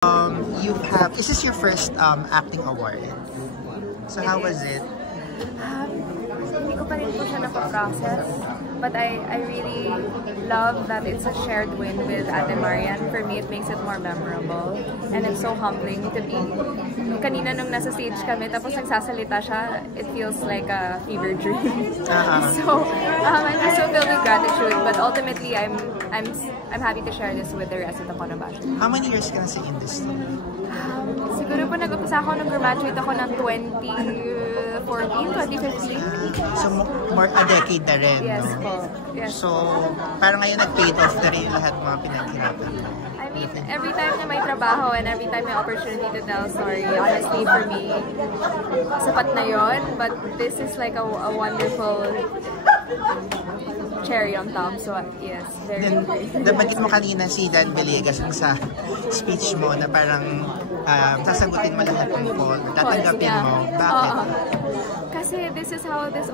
Is this your first acting award? So how was it? Hindi ko pa rin po siya napaprocess. But I really love that it's a shared win with Ate Marian. For me, it makes it more memorable. And it's so humbling to be... Kanina nung nasa stage kami, tapos nagsasalita siya, it feels like a fever dream. So, I'm just so filled with gratitude. But ultimately, I'm happy to share this with the rest of the Conabashi. How many years ka na sa industry? Siguro po nag-upisa ako nung graduate ako ng 2014, 2015. So, more a decade na rin, yes, no? Po. Yes. So, parang ngayon nag-paid off na rin lahat mga pinaghirapan mo. I mean, every time na may trabaho and every time may opportunity to tell a story, honestly, for me, sapat na yun. But this is like a wonderful cherry on top. So, yes, very good. Nabanggit mo kanina si Dan Villegas sa speech mo na parang sasagutin mo lahat ng call, tatanggapin mo. Bakit? Kasi this is how this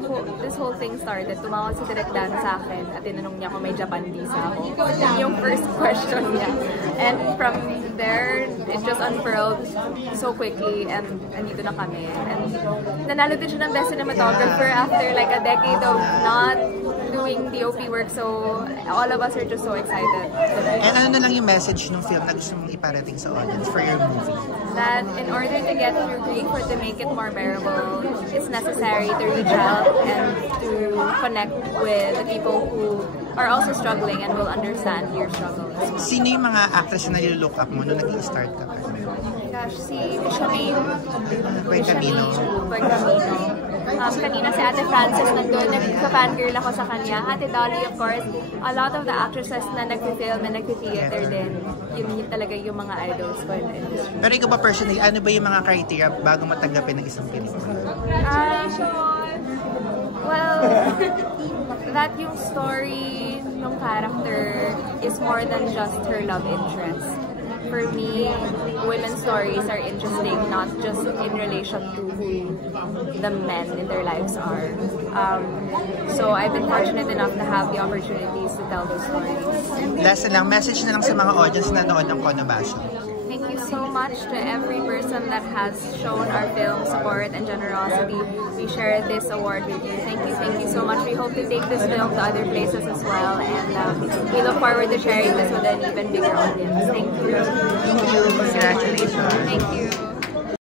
whole thing started. Tumawag si Direk Dan sa akin at tinanong niya kung may Japan visa ako. Yung first question niya. And from there, it just unfurled so quickly and andito na kami. And nanalo din siya ng Best Cinematographer after like a decade of not doing DOP work. So all of us are just so excited. And ano na lang yung message ng film na gusto mong iparating sa audience for your movie? That in order to get through grief or to make it more bearable, it's necessary to reach out and to connect with the people who are also struggling and will understand your struggles. Sino yung mga actors na nililook up mo nung nag-i-start ka pa? Gosh, si Charmaine Camino. Kanina si Ate Frances nandun, nagka-fangirl ako sa kanya. Ate Dolly, of course, a lot of the actresses na nag-film and nag-theater din, yun talaga yung mga idols ko in the industry. Pero ikaw ba personally, ano ba yung mga criteria bago matanggapin ng isang pelikula? Well, that yung story, yung character is more than just her love interest. For me, women's stories are interesting not just in relation to who the men in their lives are. So I've been fortunate enough to have the opportunities to tell those stories. Last na lang, message na lang sa mga audience na noon ng Conabashi. Thank you so much to every person that has shown our film support and generosity. We share this award with you. Thank you so much. We hope to take this film to other places as well, and we look forward to sharing this with an even bigger audience. Thank you. Thank you. Congratulations. Thank you.